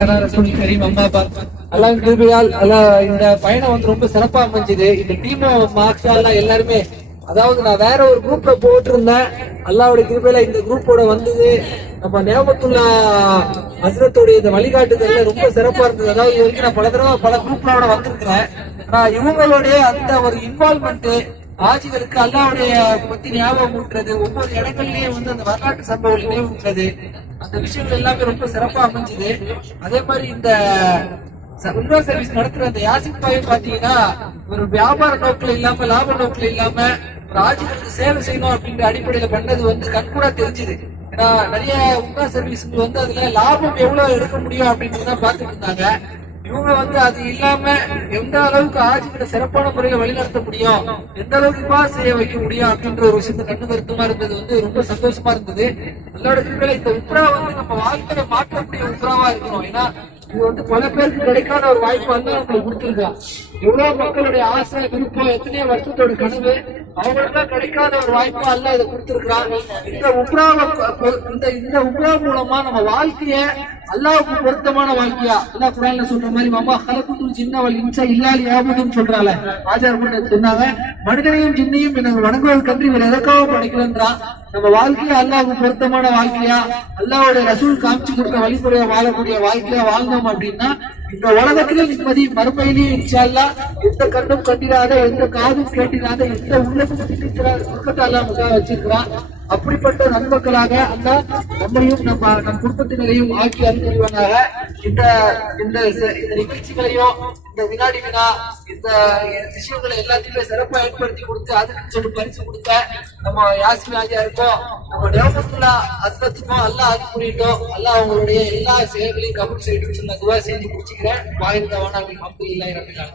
ரசூல் கரீம் அம்மா அப்பா அல்லாஹ் கிருபையால் அல்லாஹ் இந்த பயணம் வந்து ரொம்ப சிறப்பா அமைஞ்சது. இந்த டீமும் மார்க்ஸ் எல்லாம் எல்லாருமே அதாவது நான் வேற ஒரு குரூப்ல போட்டிருந்தேன். அல்லாவோட கிருபையில இந்த குரூப்போட வந்தது. நம்ம ஞாபகத்துள்ள ஹசரத்தோடைய இந்த வழிகாட்டுதல்ல ரொம்ப சிறப்பா இருந்தது. அதாவது இது வரைக்கும் நான் பல தடவை பல குரூப்லோட வந்திருக்கிறேன். நான் இவங்களுடைய அந்த ஒரு இன்வால்மெண்ட் ஆட்சிகளுக்கு அல்லாவுடைய பத்தி ஞாபகம் ஊட்டுறது ஒவ்வொரு இடங்கள்லயும் வந்து அந்த வரலாற்று சம்பவங்கள் நினைவு ஊட்டுறது. அந்த விஷயங்கள் எல்லாமே ரொம்ப சிறப்பா அமைஞ்சது. அதே மாதிரி இந்த உண்மை சர்வீஸ் நடத்துற அந்த யாசிக் பாய் பாத்தீங்கன்னா ஒரு வியாபார நோக்கில் இல்லாம லாப நோக்கில் இல்லாம ஒரு ஆட்சிகளுக்கு சேவை செய்யணும் அப்படின்ற அடிப்படையில பண்ணது வந்து கண்கூடா தெரிஞ்சுது. ஏன்னா நிறைய உண்மை சர்வீஸ் வந்து அதுல லாபம் எவ்வளவு எடுக்க முடியும் அப்படின்றத பாத்துட்டு இருந்தாங்க. இவங்க வந்து அது இல்லாம எந்த அளவுக்கு ஆட்சிகளை சிறப்பான முறையை வழிநடத்த முடியும் எந்த அளவுக்கு பா செய்ய வைக்க முடியும் அப்படின்ற ஒரு விஷயத்த கண்டு கருத்துமா இருந்தது வந்து ரொம்ப சந்தோஷமா இருந்தது. எல்லாரோட இந்த உப்ரா வந்து நம்ம வாழ்க்கையில மாற்றக்கூடிய உப்ராவா இருக்கணும் ஏன்னா இது வந்து பல பேருக்கு கிடைக்காத ஒரு வாய்ப்பு வந்து நம்மளுக்கு கொடுத்துருக்கான் எவ்வளவு மக்களுடைய ஆசை விருப்பம் எத்தனையோ வருஷத்தோட கனவு அவங்களுக்குலாம் கிடைக்காத ஒரு வாய்ப்பு அல்ல இதை கொடுத்துருக்குறாங்க. இந்த உப்ராவை இந்த இந்த உப்ரா மூலமா நம்ம வாழ்க்கைய அல்லாவுக்கு பொருத்தமான வாழ்க்கையா? அல்லா குரான்ல சொல்ற மாதிரி மாமா கலக்குத்து சின்னவள் இன்சா இல்லாலி யாபதுன்னு சொல்றால ஆச்சார பண்ண சொன்னாங்க? மனிதனையும் ஜின்னையும் எனக்கு வணங்குவதற்கன்றி வேற எதற்காக படைக்கலன்றான் நம்ம வாழ்க்கைய அல்லாவுக்கு பொருத்தமான வாழ்க்கையா? அல்லாவோட ரசூல் காமிச்சு கொடுத்த வழிமுறையா வாழக்கூடிய வாழ்க்கையா வாழ்ந்தோம் அப்படின்னா இந்த உலகத்திலே நிம்மதி மறுமையிலேயே இன்ஷா எந்த கண்ணும் கண்டிராத எந்த காதும் கேட்டிராத எந்த உள்ளமும் சிந்திக்கிறார் சுருக்கத்தை அல்லாஹ் வச்சிருக்கிறான். அப்படிப்பட்ட நன்மக்களாக அந்த நம்மையும் நம்ம நம் குடும்பத்தினரையும் ஆக்கி அனுப்பிடுவானாக இந்த இந்த இந்த நிகழ்ச்சிகளையும் இந்த வினாடி வினா இந்த விஷயங்களை எல்லாத்தையுமே சிறப்பாக ஏற்படுத்தி கொடுத்து அதுக்கு சொல்லி பரிசு கொடுத்த நம்ம யாசின் ஆஜா இருக்கோம் நம்ம தேவபத்துல்லா அஸ்வத்துக்கும் எல்லாம் அது புரியட்டும் எல்லாம் அவங்களுடைய எல்லா செயல்களையும் கபூல் செய்யணும்னு சொன்ன துவா செஞ்சு முடிச்சுக்கிறேன். வாயிருந்தவனா அப்படி இல்லை ரபிலான